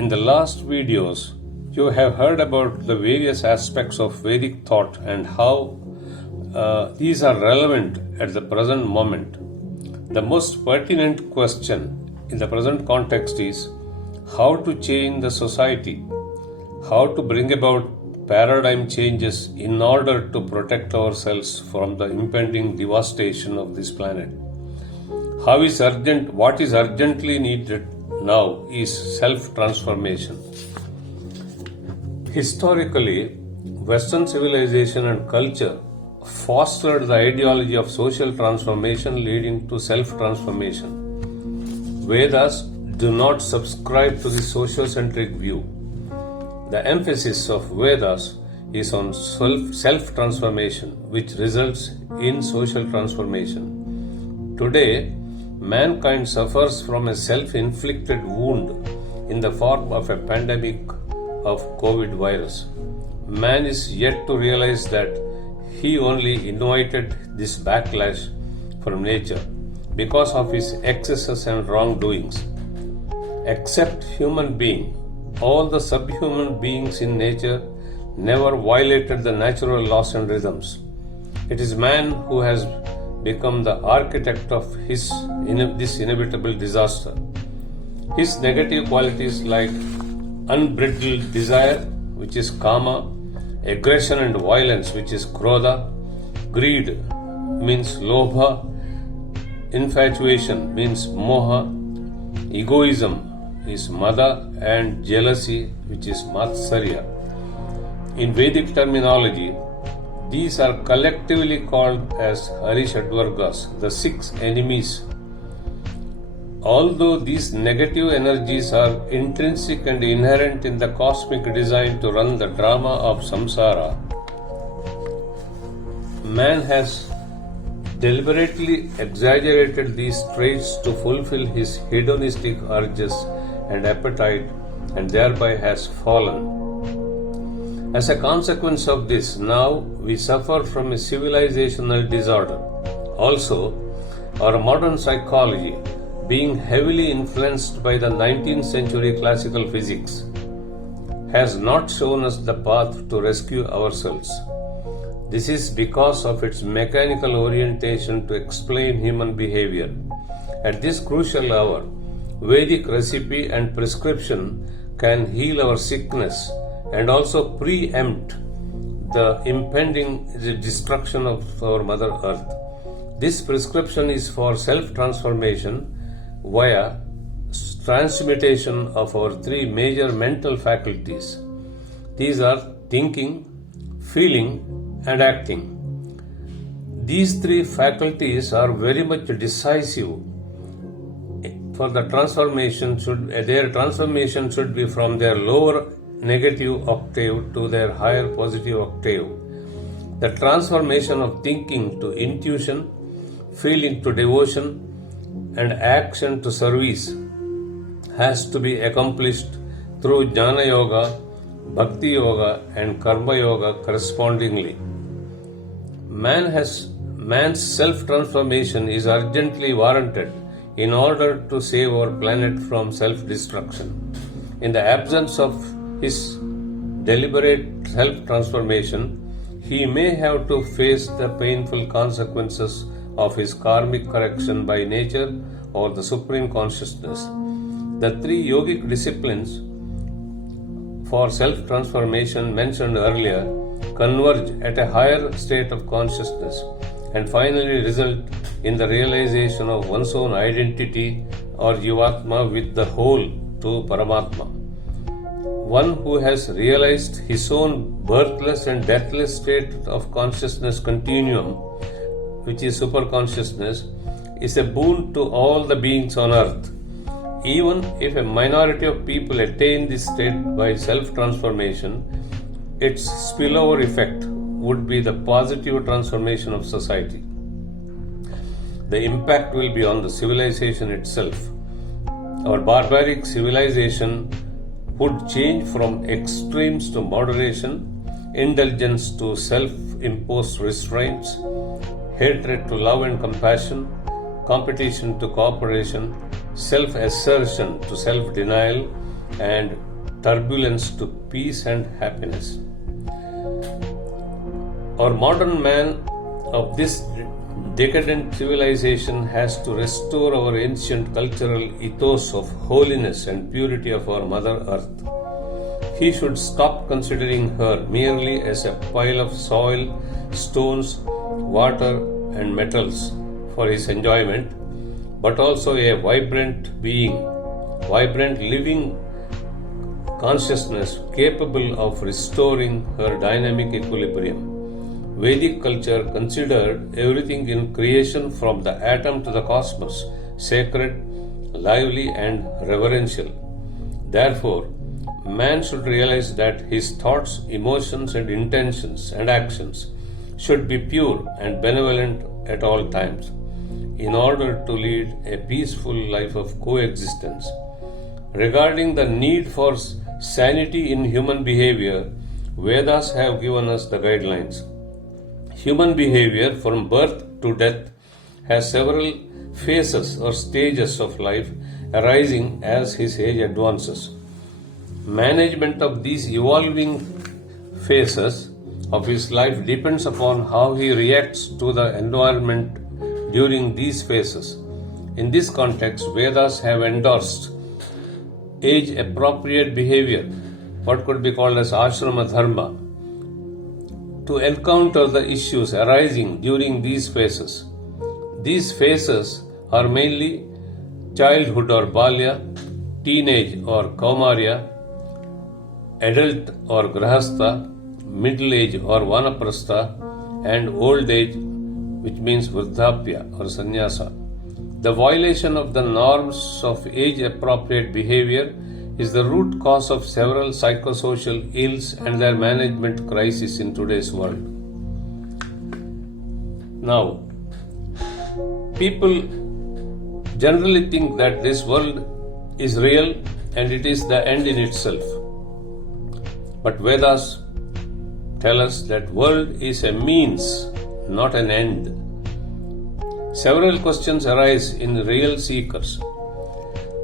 In the last videos, you have heard about the various aspects of Vedic thought and how these are relevant at the present moment. The most pertinent question in the present context is how to change the society, how to bring about paradigm changes in order to protect ourselves from the impending devastation of this planet. What is urgently needed now is self-transformation. Historically, Western civilization and culture fostered the ideology of social transformation leading to self-transformation. Vedas do not subscribe to the sociocentric view. The emphasis of Vedas is on self-transformation, which results in social transformation. Today, mankind suffers from a self-inflicted wound in the form of a pandemic of COVID virus. Man is yet to realize that he only invited this backlash from nature because of his excesses and wrongdoings. Except human being, all the subhuman beings in nature never violated the natural laws and rhythms. It is man who has become the architect of this inevitable disaster. His negative qualities like unbridled desire, which is kama, aggression and violence, which is krodha, greed means lobha, infatuation means moha, egoism is mada, and jealousy, which is matsarya. In Vedic terminology, these are collectively called as Harishadvargas, the 6 enemies. Although these negative energies are intrinsic and inherent in the cosmic design to run the drama of samsara, man has deliberately exaggerated these traits to fulfill his hedonistic urges and appetite, and thereby has fallen. As a consequence of this, now we suffer from a civilizational disorder. Also, our modern psychology, being heavily influenced by the 19th century classical physics, has not shown us the path to rescue ourselves. This is because of its mechanical orientation to explain human behavior. At this crucial hour, Vedic recipe and prescription can heal our sickness and also preempt the impending destruction of our Mother Earth. This prescription is for self-transformation via transmutation of our 3 major mental faculties. These are thinking, feeling, and acting. These 3 faculties are very much decisive for the transformation. Their transformation should be from their lower negative octave to their higher positive octave. The transformation of thinking to intuition, feeling to devotion, and action to service has to be accomplished through Jnana Yoga, Bhakti Yoga, and Karma Yoga correspondingly. Man's self-transformation is urgently warranted in order to save our planet from self-destruction. In the absence of his deliberate self-transformation, he may have to face the painful consequences of his karmic correction by nature or the supreme consciousness. The 3 yogic disciplines for self-transformation mentioned earlier converge at a higher state of consciousness and finally result in the realization of one's own identity or Jivatma with the whole to Paramatma. One who has realized his own birthless and deathless state of consciousness-continuum, which is superconsciousness, is a boon to all the beings on earth. Even if a minority of people attain this state by self-transformation, its spillover effect would be the positive transformation of society. The impact will be on the civilization itself. Our barbaric civilization would change from extremes to moderation, indulgence to self-imposed restraints, hatred to love and compassion, competition to cooperation, self-assertion to self-denial, and turbulence to peace and happiness. Our modern man of this decadent civilization has to restore our ancient cultural ethos of holiness and purity of our Mother Earth. He should stop considering her merely as a pile of soil, stones, water, and metals for his enjoyment, but also a vibrant being, vibrant living consciousness capable of restoring her dynamic equilibrium. Vedic culture considered everything in creation from the atom to the cosmos sacred, lively, and reverential. Therefore, man should realize that his thoughts, emotions, and intentions and actions should be pure and benevolent at all times in order to lead a peaceful life of coexistence. Regarding the need for sanity in human behavior, Vedas have given us the guidelines. Human behavior from birth to death has several phases or stages of life arising as his age advances. Management of these evolving phases of his life depends upon how he reacts to the environment during these phases. In this context, Vedas have endorsed age-appropriate behavior, what could be called as ashrama dharma, to encounter the issues arising during these phases. These phases are mainly childhood or balya, teenage or kaumarya, adult or grahastha, middle age or vanaprastha, and old age, which means vruddhapya or sannyasa. The violation of the norms of age-appropriate behavior is the root cause of several psychosocial ills and their management crisis in today's world. Now, people generally think that this world is real and it is the end in itself. But Vedas tell us that world is a means, not an end. Several questions arise in real seekers.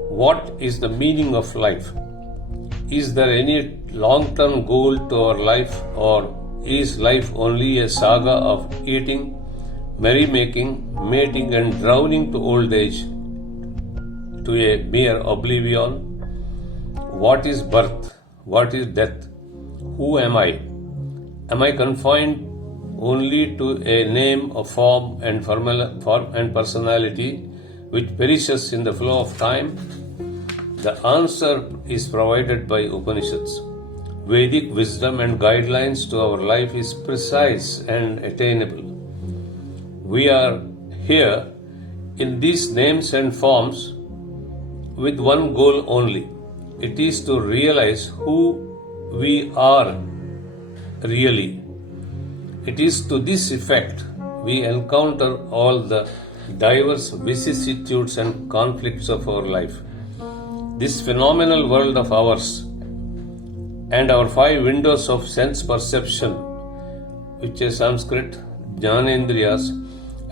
What is the meaning of life? Is there any long-term goal to our life, or is life only a saga of eating, merrymaking, mating, and drowning to old age, to a mere oblivion? What is birth? What is death? Who am I? Am I confined only to a name, a form and personality which perishes in the flow of time? The answer is provided by Upanishads. Vedic wisdom and guidelines to our life is precise and attainable. We are here in these names and forms with one goal only. It is to realize who we are really. It is to this effect we encounter all the diverse vicissitudes and conflicts of our life. This phenomenal world of ours and our 5 windows of sense perception, which is Sanskrit, Jnanendriyas,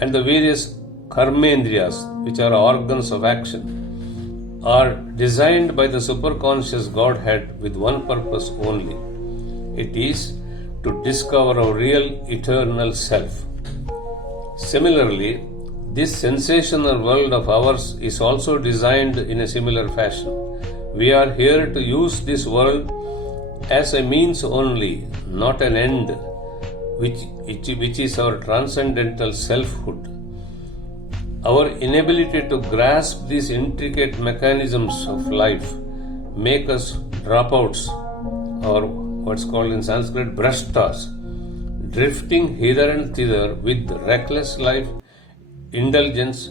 and the various Karmendriyas, which are organs of action, are designed by the superconscious Godhead with one purpose only. It is to discover our real eternal self. Similarly, this sensational world of ours is also designed in a similar fashion. We are here to use this world as a means only, not an end, which is our transcendental selfhood. Our inability to grasp these intricate mechanisms of life make us dropouts, or what's called in Sanskrit brashtas, drifting hither and thither with reckless life, indulgence,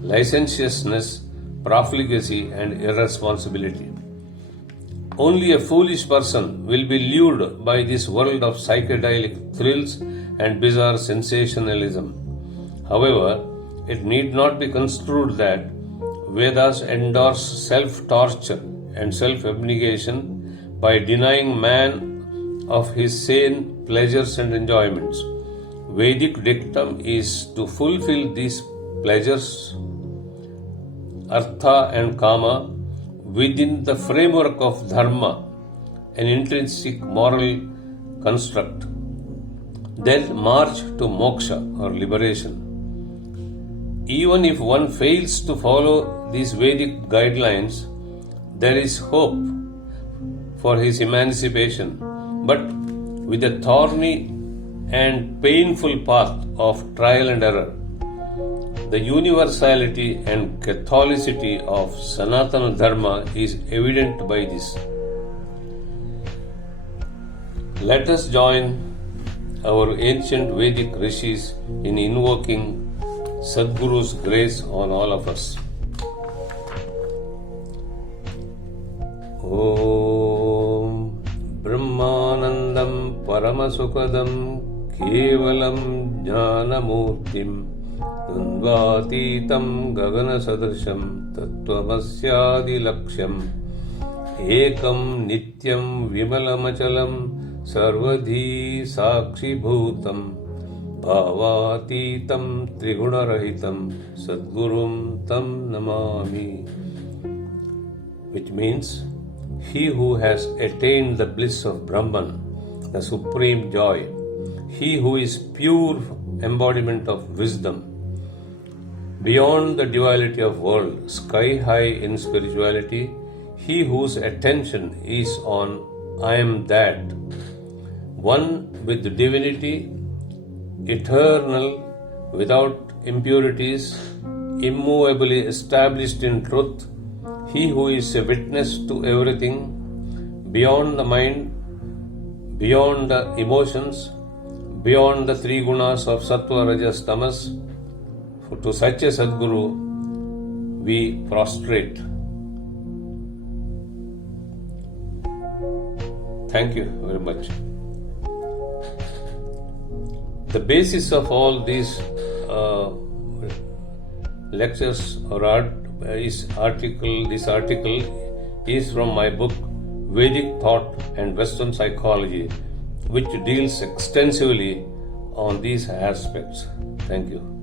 licentiousness, profligacy, and irresponsibility. Only a foolish person will be lured by this world of psychedelic thrills and bizarre sensationalism. However, it need not be construed that Vedas endorse self-torture and self-abnegation by denying man of his sane pleasures and enjoyments. Vedic dictum is to fulfill these pleasures, artha and kama, within the framework of dharma an intrinsic moral construct, then march to moksha or liberation. Even if one fails to follow these Vedic guidelines, there is hope for his emancipation, but with the thorny and painful path of trial and error. The universality and Catholicity of Sanatana Dharma is evident by this. Let us join our ancient Vedic rishis in invoking Sadguru's grace on all of us. Om Brahmanandam Paramasukadam Kevalam Jnanamurtim Dundvatitam Gaganasadrasham Tattvamasya Laksham Ekam Nityam Vimalamachalam Sarvadhi Sakshi Bhutam Bhavatitam Triguna-rahitam Sadgurum Tam Namami, which means he who has attained the bliss of Brahman, the supreme joy, he who is pure embodiment of wisdom, beyond the duality of world, sky high in spirituality, he whose attention is on I am that, one with divinity, eternal, without impurities, immovably established in truth, he who is a witness to everything, beyond the mind, beyond the emotions, beyond the three gunas of Sattva, Rajas, Tamas. To such a Sadguru we prostrate. Thank you very much. The basis of all these lectures or this article is from my book Vedic Thought and Western Psychology, which deals extensively on these aspects. Thank you.